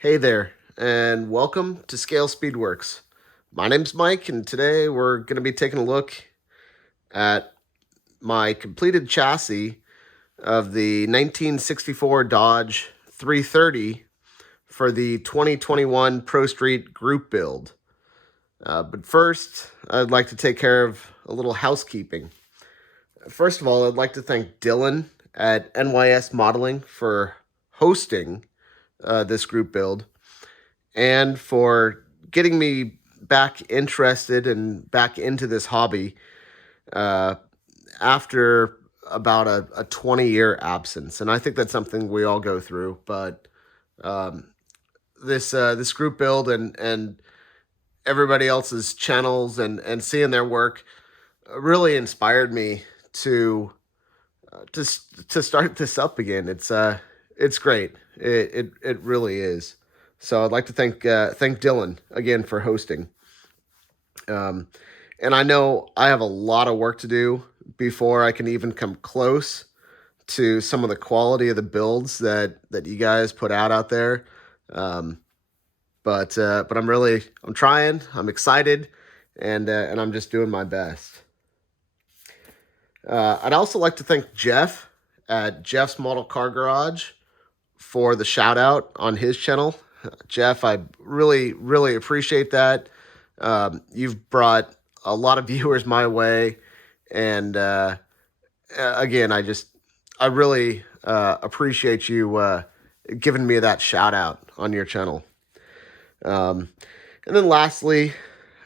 Hey there, and welcome to ScaleSpeedworks. My name's Mike, and today we're going to be taking a look at my completed chassis of the 1964 Dodge 330 for the 2021 Pro Street group build. But first, I'd like to take care of a little housekeeping. First of all, I'd like to thank Dylan at NYS Modeling for hosting this group build and for getting me back interested and back into this hobby uh, after about a 20-year absence. And I think that's something we all go through. But um, this group build and everybody else's channels and seeing their work really inspired me to to to start this up again. It's great. It really is. So I'd like to thank Dylan again for hosting. Um, and I know I have a lot of work to do before I can even come close to some of the quality of the builds that you guys put out there. Um, but I'm trying. I'm excited, and I'm just doing my best. I'd also like to thank Jeff at Jeff's Model Car Garage for the shout out on his channel. Jeff, I really appreciate that. You've brought a lot of viewers my way, and again, I really appreciate you giving me that shout out on your channel. Um, and then lastly,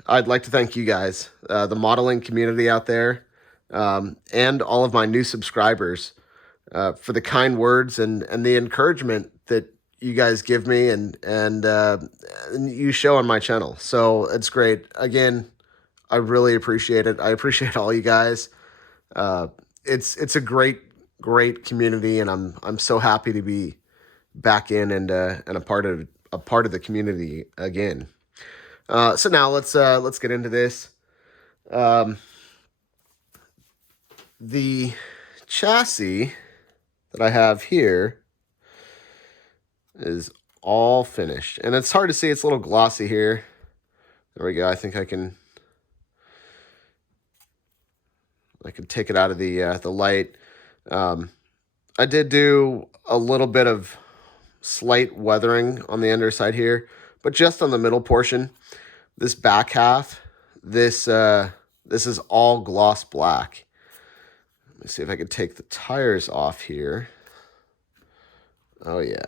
I'd like to thank you guys, the modeling community out there, and all of my new subscribers for the kind words and the encouragement that you guys give me and you show on my channel. So it's great. Again, I really appreciate it. I appreciate all you guys. Uh, it's a great community, and I'm so happy to be back in and a part of the community again. So now let's get into this. Um, the chassis that I have here is all finished, and it's hard to see. It's a little glossy here. There we go. I think I can take it out of the light. I did do a little bit of slight weathering on the underside here, but just on the middle portion. This back half, this is all gloss black. Let me see if I could take the tires off here. Oh yeah.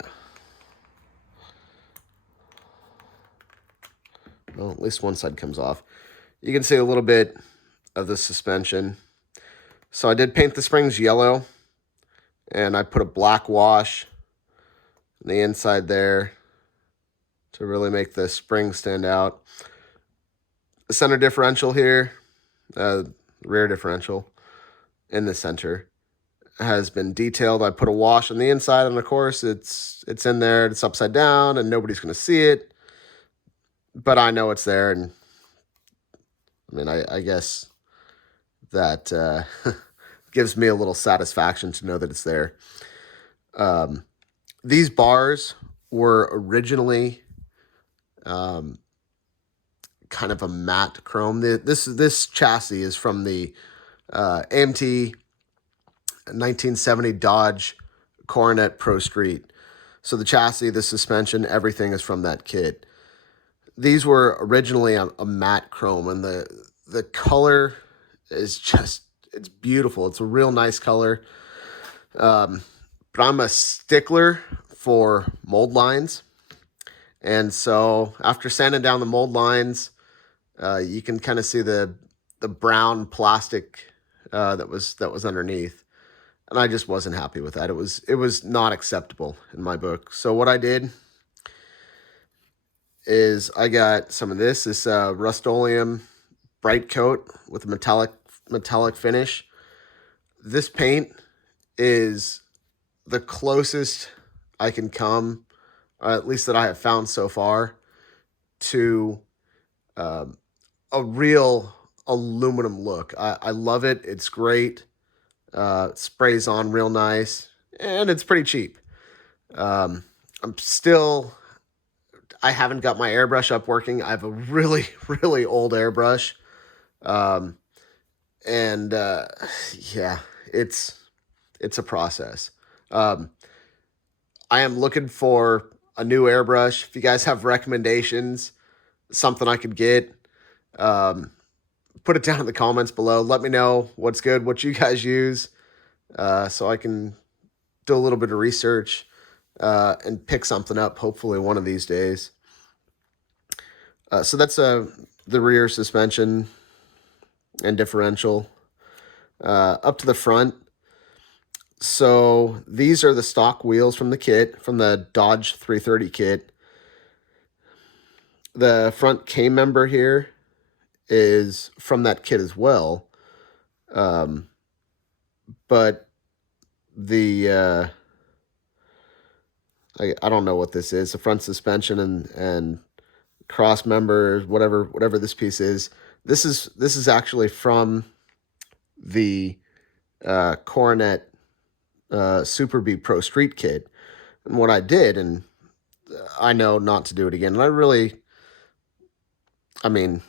Well, at least one side comes off. You can see a little bit of the suspension. So I did paint the springs yellow, and I put a black wash on the inside there to really make the spring stand out. The center differential here, rear differential in the center, has been detailed. I put a wash on the inside, and of course it's in there. It's upside down, and nobody's going to see it. But I know it's there, and I mean, I guess that gives me a little satisfaction to know that it's there. These bars were originally kind of a matte chrome. This chassis is from the AMT 1970 Dodge Coronet Pro Street. So the chassis, the suspension, everything is from that kit. These were originally a matte chrome, and the color is it's beautiful. It's a real nice color. But I'm a stickler for mold lines. And so after sanding down the mold lines, you can kind of see the brown plastic that was underneath. And I just wasn't happy with that. It was not acceptable in my book. So what I did is I got some of this Rust-Oleum bright coat with a metallic finish. This paint is the closest I can come, at least that I have found so far, to a real aluminum look. I love it. It's great. It sprays on real nice, and it's pretty cheap. I'm still I haven't got my airbrush up working. I have a really, really old airbrush. Um, and yeah, it's a process. Um, I am looking for a new airbrush. If you guys have recommendations, something I could get, um, put it down in the comments below. Let me know what's good, what you guys use, so I can do a little bit of research and pick something up, hopefully one of these days. So that's the rear suspension and differential. Up to the front. So these are the stock wheels from the kit, from the Dodge 330 kit. The front K member here is from that kit as well. But the I don't know what this is. The front suspension and cross members, whatever this piece is. This is actually from the Coronet Super B Pro Street kit. And what I did, and I know not to do it again. And I mean,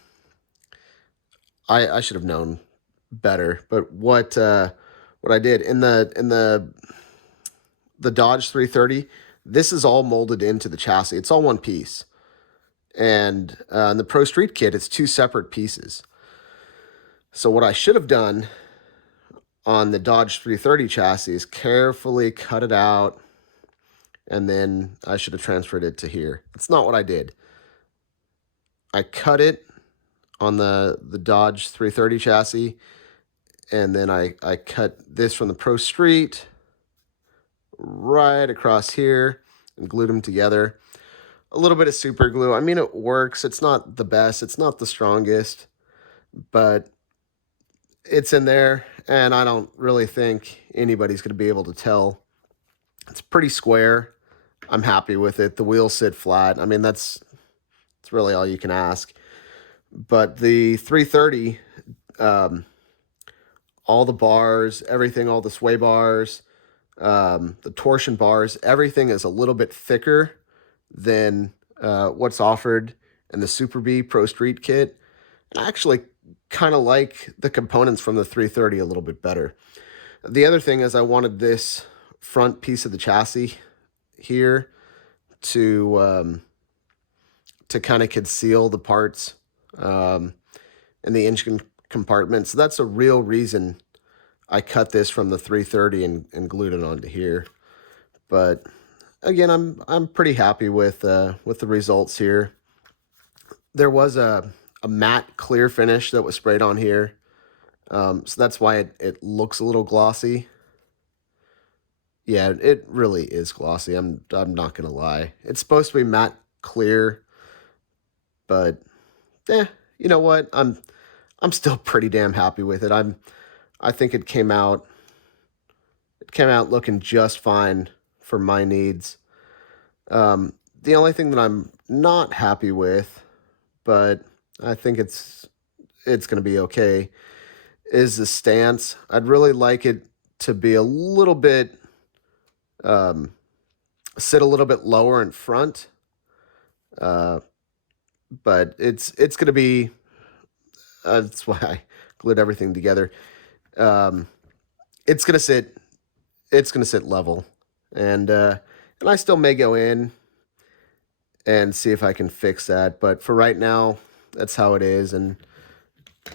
I should have known better. But what I did in the Dodge 330, this is all molded into the chassis. It's all one piece. And in the Pro Street kit, it's two separate pieces. So what I should have done on the Dodge 330 chassis is carefully cut it out, and then I should have transferred it to here. It's not what I did. I cut it on the Dodge 330 chassis, and then I cut this from the Pro Street right across here and glued them together. A little bit of super glue. I mean, it works. It's not the best. It's not the strongest, but it's in there, and I don't really think anybody's going to be able to tell. It's pretty square. I'm happy with it. The wheels sit flat. I mean, that's really all you can ask. But the 330, all the bars, everything, all the sway bars, the torsion bars, everything is a little bit thicker than what's offered in the Super B Pro Street kit. I actually kind of like the components from the 330 a little bit better. The other thing is I wanted this front piece of the chassis here to kind of conceal the parts in the engine compartment. So that's a real reason I cut this from the 330 and glued it onto here. But again, I'm pretty happy with the results here. There was a matte clear finish that was sprayed on here, so that's why it looks a little glossy. Yeah, it really is glossy. I'm not gonna lie. It's supposed to be matte clear, but you know what? I'm still pretty damn happy with it. I think it came out looking just fine for my needs. The only thing that I'm not happy with, but I think it's going to be okay, is the stance. I'd really like it to be a little bit, sit a little bit lower in front. But it's going to be, that's why I glued everything together. It's going to sit level, and I still may go in and see if I can fix that. But for right now, that's how it is, and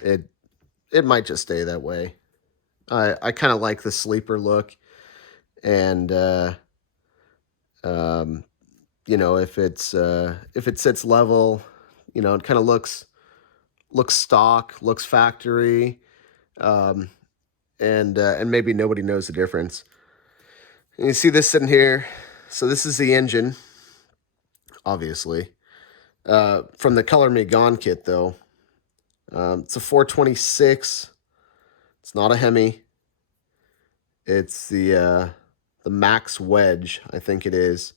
it might just stay that way. I kind of like the sleeper look, and you know, if it sits level, you know, it kind of looks stock, looks factory, and maybe nobody knows the difference. And you see this sitting here. So this is the engine, obviously. From the Color Me Gone kit, though. It's a 426. It's not a Hemi. It's the Max Wedge, I think it is.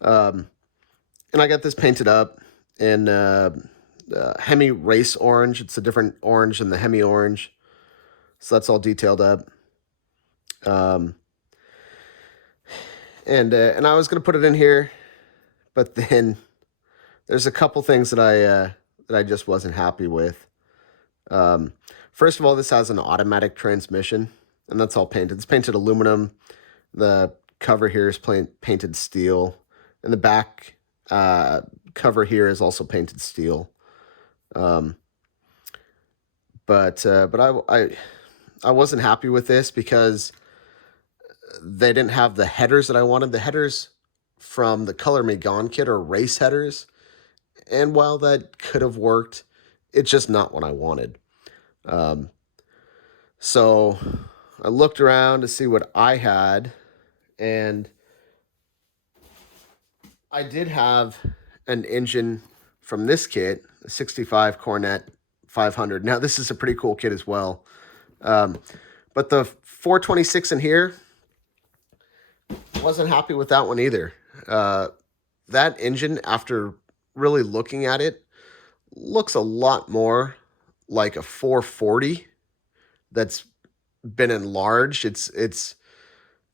And I got this painted up in Hemi Race Orange. It's a different orange than the Hemi Orange. So that's all detailed up. And I was going to put it in here, but then there's a couple things that I just wasn't happy with. First of all, this has an automatic transmission, and that's all painted. It's painted aluminum. The cover here is painted steel, and the back cover here is also painted steel. But I wasn't happy with this because they didn't have the headers that I wanted. The headers from the Color Me Gone kit are race headers, and while that could have worked, it's just not what I wanted. So I looked around to see what I had, and I did have an engine from this kit, a 65 Cornet 500. Now, this is a pretty cool kit as well. But the 426 in here, wasn't happy with that one either. That engine, after really looking at it, looks a lot more like a 440 that's been enlarged. It's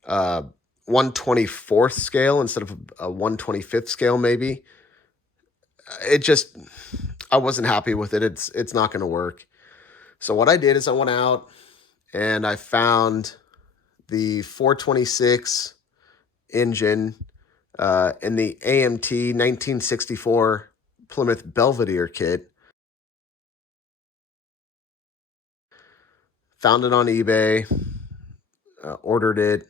1/24th scale instead of a 1/25th scale, maybe. I wasn't happy with it. It's not going to work. So what I did is I went out and I found the 426 engine in the AMT 1964 Plymouth Belvedere kit. Found it on eBay, ordered it,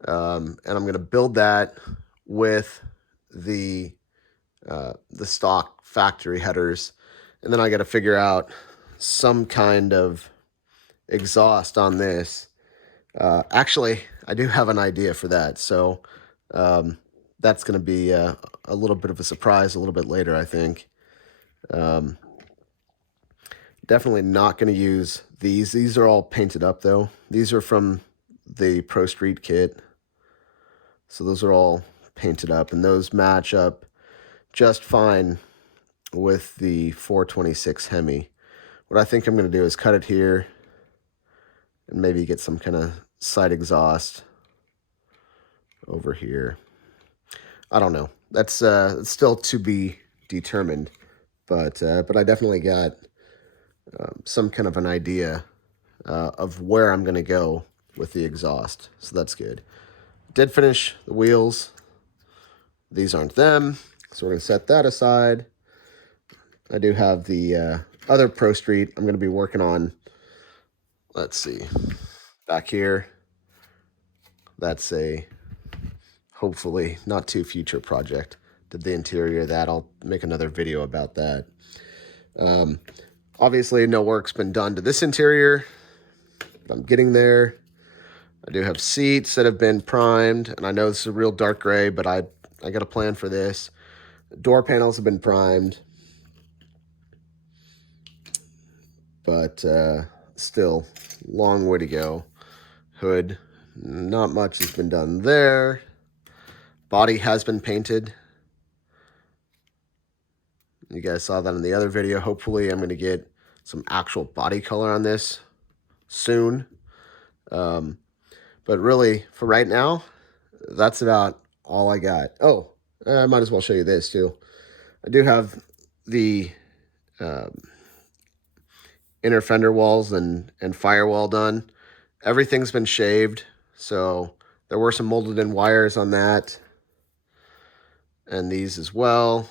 and I'm going to build that with the stock factory headers, and then I got to figure out some kind of exhaust on this. Actually, I do have an idea for that, so that's going to be a little bit of a surprise a little bit later, I think. Definitely not going to use these. These are all painted up, though. These are from the Pro Street kit, so those are all painted up, and those match up just fine with the 426 Hemi. What I think I'm going to do is cut it here and maybe get some kind of side exhaust over here. I don't know. That's still to be determined, but I definitely got some kind of an idea of where I'm going to go with the exhaust, so that's good. Did finish the wheels. These aren't them, so we're going to set that aside. I do have the other Pro Street I'm going to be working on. Let's see. Back here, that's a hopefully not too future project. Did the interior of that. I'll make another video about that. Obviously, no work's been done to this interior, but I'm getting there. I do have seats that have been primed, and I know this is a real dark gray, but I got a plan for this. Door panels have been primed, but still, long way to go. Hood, not much has been done there. Body has been painted. You guys saw that in the other video. Hopefully, I'm going to get some actual body color on this soon. But really, for right now, that's about all I got. Oh, I might as well show you this too. I do have the inner fender walls and firewall done. Everything's been shaved, so there were some molded in wires on that. And these as well.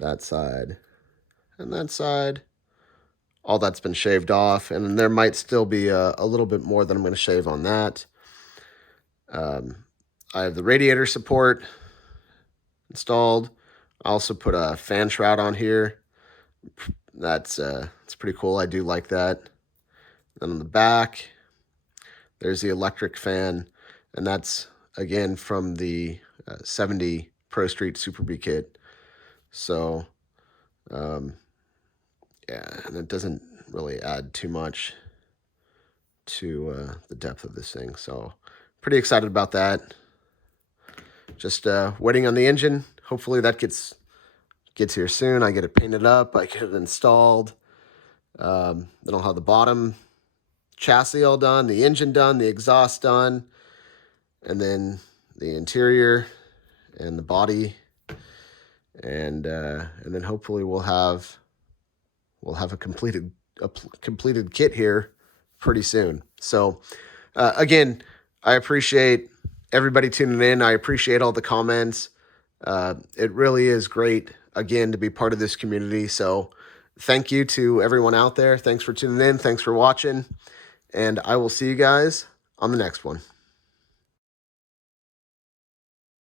That side and that side. All that's been shaved off, and there might still be a little bit more that I'm going to shave on that. I have the radiator support installed. I also put a fan shroud on here. It's pretty cool. I do like that. Then on the back, there's the electric fan, and that's again from the 70 Pro Street Super B kit. So, yeah, and it doesn't really add too much to the depth of this thing. So, pretty excited about that. Just waiting on the engine. Hopefully that gets here soon. I get it painted up. I get it installed. Then I'll have the bottom chassis all done, the engine done, the exhaust done, and then the interior and the body. and then hopefully we'll have a completed kit here pretty soon. So again, I appreciate everybody tuning in. I appreciate all the comments. It really is great, again, to be part of this community. So thank you to everyone out there. Thanks for tuning in. Thanks for watching. And I will see you guys on the next one.